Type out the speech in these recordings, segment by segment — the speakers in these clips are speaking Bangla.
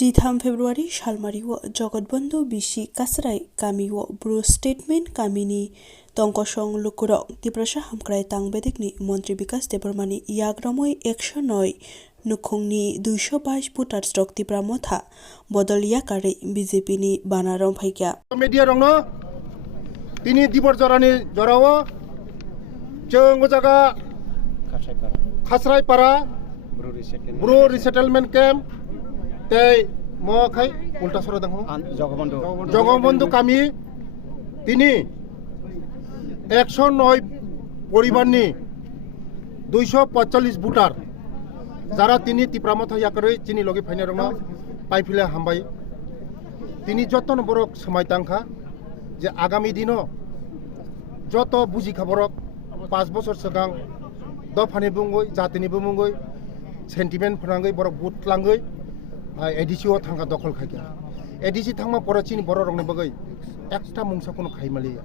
13 Februari Shalmariwo Jogotbandhu Bisi Kasrai Kamiwo Bru Statement Kamini Tongkosong Lukurok Tiprasa Hamkrai Tangbedikni Montri Bikas Debormani Yagramoi 109 Nukhungni 222 Putar Stok Tipramotha Bodol Yakari BJP ni Banarom Phaikya Media rongno tini dibor jorani jorawo jeng jaga Khasrai Para Bru Resettlement Camp tei mo khai ulta soro dang Jagabandhu কামি তিনি 109 পরিবারনি 245 ভোটার যারা তিনি তিপ্রামথা ইয়াকরে চিনি লগে ফাইনে রং পাইফিলে হামবাই তিনি যতন বড় সময় তাংখা যে আগামী দিন যত বুঝি খবরক 5 বছর সিগাং দফানি বুঙ্গই জাতিনি বুঙ্গই সেন্টিমেন্ট ফরাঙ্গই বড় বুট লাঙ্গই এডিসিও থাঙ্গা দখল খাইয়া এডিসি থাংমা পরে চিনি বড় রংনি বগৈ একটা মুংসা কোনো খাইমালিয়া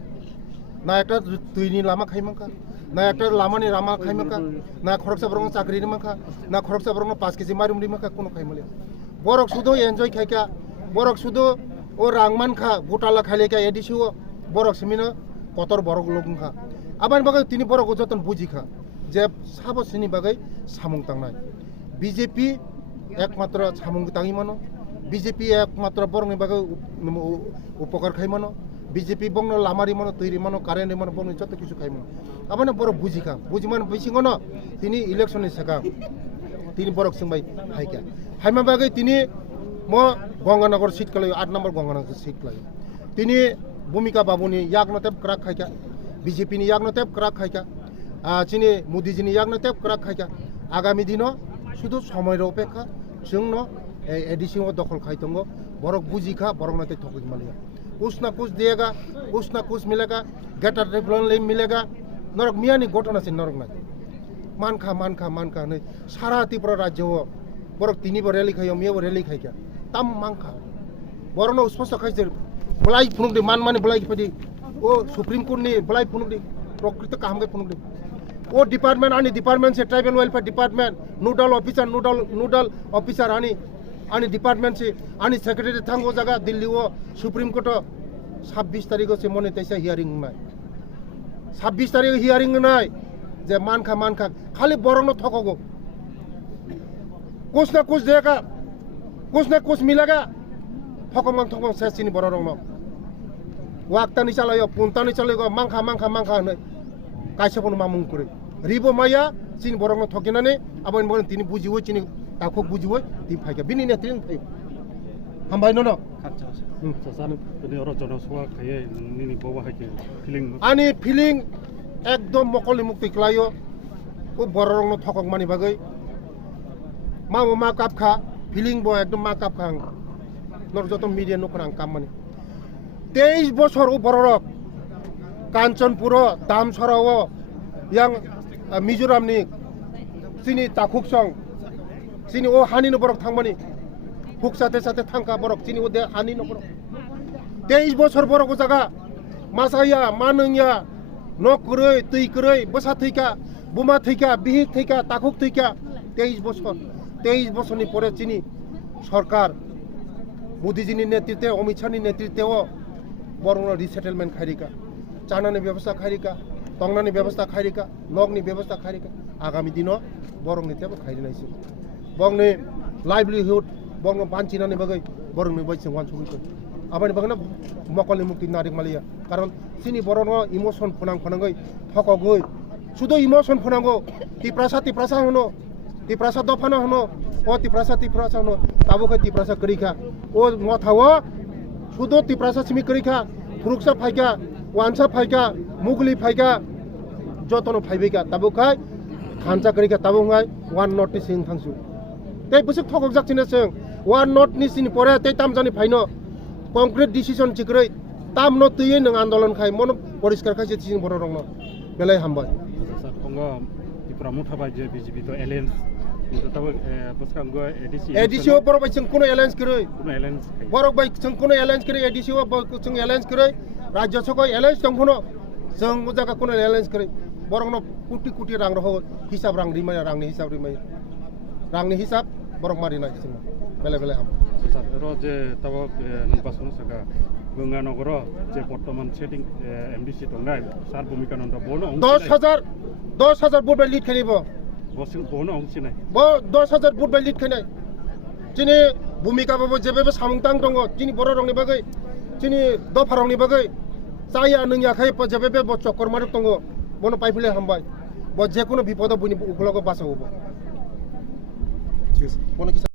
না একটা দুইনি লামা খাইমাখা না একটা লামানি রামা খাইমাখা না খরকসা বরং চাকরিনি মাখা না খরকসা বরং 5 কেজি মারুমরি মাখা কোনো খাইমালিয়া বরক শুধু এনজয় খাইকা বরক শুধু ও রাংমান খা গোটালা খাইলেকা এডিসিও বরক সিমিনো কতর বরক লগখা আবার বগৈ তিনি বরক যতন বুঝিখা যে সাবসিনি বগৈ সামুং তাংনাই বিজেপি একমাত্র সামুং তাঙি মানো বিজেপি একমাত্র বরংনি বাগে উপকার খাই মানো বিজেপি বংন লামারি মানো তৈরি মানো কারেন্ট মানো বংনি যত কিছু খাই মানো আবার বড় বুঝিখা বুঝিমান বেশিগন তিনি ইলেকশনের শেখা তিনি বরক সিংবাই হাইকা হাইমা বাগে তিনি ম গঙ্গানগর সিট কালাই 8 নম্বর গঙ্গানগর সিট কালাই তিনি ভূমিকা বাবুনি ইয়াগনতেব ক্রাক খাইকা বিজেপি নি ইয়াগনতেব ক্রাক খাইকা চিনি মোদিজিনি ইয়াগনতেব ক্রাক খাইকা আগামী দিন শুধু সময়ের অপেক্ষা जोंनो एडिसिंग दखल खाइतंगो बरक बुझिखा बरक नाते थकिक मालिया कुछ ना कुछ देगा कुछ ना कुछ मिलेगा गेटर डेवलपमेंट मिलेगा नरक मियानी घटना से नरक ना मानखा मानखा मानखा नै सारा त्रिपुरा राज्य बरक तिनिबो रेली खायो मियाबो रेली खाइका ताम मानखा बरनो स्पष्ट खाइसे बलाई फुनुदे मान माने बलाई पदि ओ सुप्रीम कोर्ट नि बलाई फुनुदे प्रकृत कामगे फुनुदे वो डिपार्टमेंट आणि डिपार्टमेंट से tribal welfare department nodal officer आणि डिपार्टमेंट से आणि सेक्रेटरी थांगो जगह दिल्ली वो सुप्रीम कोर्ट 26 तारीख से मने तैसा हियरिंग नाय 26 तारीख हियरिंग नाय जे मानखा खाली बरनो थकगो कुछ ना कुछ मिलेगा थकमन सेसिनी बरनो वाक्तानि चलायो पुंतानि चलायो मांखा नै कायसापन मामुं करे रिबो माया चिन बरंनो थकिनाने आबन बन तिनि बुजिवो चिनि ताखो बुजिवो ति फाइका बिनि ने तिन फाइ हामबाय न अच्छा सासानो तनि अर जनसवा खाये निनि बवा हाके फिलिंग आनि फिलिंग एकदम मकलि मुक्ति क्लायो ओ बरंनो थकक मानि बागै मा कापखा फिलिंग बो एकदम मा कापखा नर जत मिडिया नखरां काम मानि 23 বছর ও বররক कांचनपुर दामसराव yang मिजोरामनि सिनि ताखुकसं सिनि ओ हानि नबरक थांमानि हुक साथे साथे थांका बरक सिनि ओ दे हानि नबरक 23 বছর बरक जागा मासाया मानंया नकरै तैकरै बसा थैका बुमा थैका बिहि थैका ताखुक थैका 23 বছরनि পরে চিনি সরকার মোদিজিनि नेतृत्वे अमित शाहनि नेतृत्वे बरंनो रिसेटलमेंट खारिका चानानि व्यवस्था खारिका तंगनानि व्यवस्था खारिका नगनि व्यवस्था खारिका आगामी दिन बरंनि तेबो खारिनायसो बंगनि लाइवलीहुड बंग बानचिनानि बगै बरंनि बैसो वान सुबिको आबानि बगना मकलनि मुक्ति नारिक मालिया कारण सिनि बरनो इमोशन फनांगै थकगै सुदो इमोशन फनांगो तिप्रासा होनो तिप्रासा दफाना होनो ओ तिप्रासा होनो ताबोखै तिप्रासा करिखा ओ मथावो सुदो तिप्रासा सिमि करिखा फुरुकसा फाइका वानसा फाइका मुगली फाइका जतनो फाइबेका ताबो खाय खानसा करिका ताबो हाय वान नॉट नि सिं थांसु ते बसक थकक जाकसिने जों वान नॉट नि सिनि परे ते तामजानि फाइनो कंक्रीट डिसिजन चिक्रै ताम न तयै नों आन्दोलन खाय मन परिष्कार खायसे सिं बर रंनो बेलाय हामबाय सर पंगा दिप्रामुथा बाय जे बीजेपी तो एलायंस तब बसकांगो एडीसीओ बर बाय जों कोनो एलायंस करै बर बाय जों कोनो एलायंस करै एडीसीओ जों एलायंस करै राज्य सरकार एलायंस दंखनो जों जागा कोनो एलायंस करै बरंनो कुटी रां रहो हिसाब रांनि हिसाब रांनि हिसाब बरक मारिनाय बेले हाम স্যার র যে তাও নির্বাচন সাকা গঙ্গানগর যে বর্তমান সেটিং এমডিসি দংনাই স্যার ভূমিকানন্দ বনো 10,000 ভোট বাই লিড খাইব বনো অংশি নাই 10,000 ভোট বাই লিড খাইনাय जिनि भूमिका बाबो जेबेबो सामुंतां दङ जिनि बर' रंनि बागै जिनि दफा रंनि बागै जाया नोंनि आखाइ जेबेबे ब चक्कर मारक दङ बनो पाइफिले हामबाय ब जेकुनो बिपद बुनि उखलागो बासावबो ठीक আছে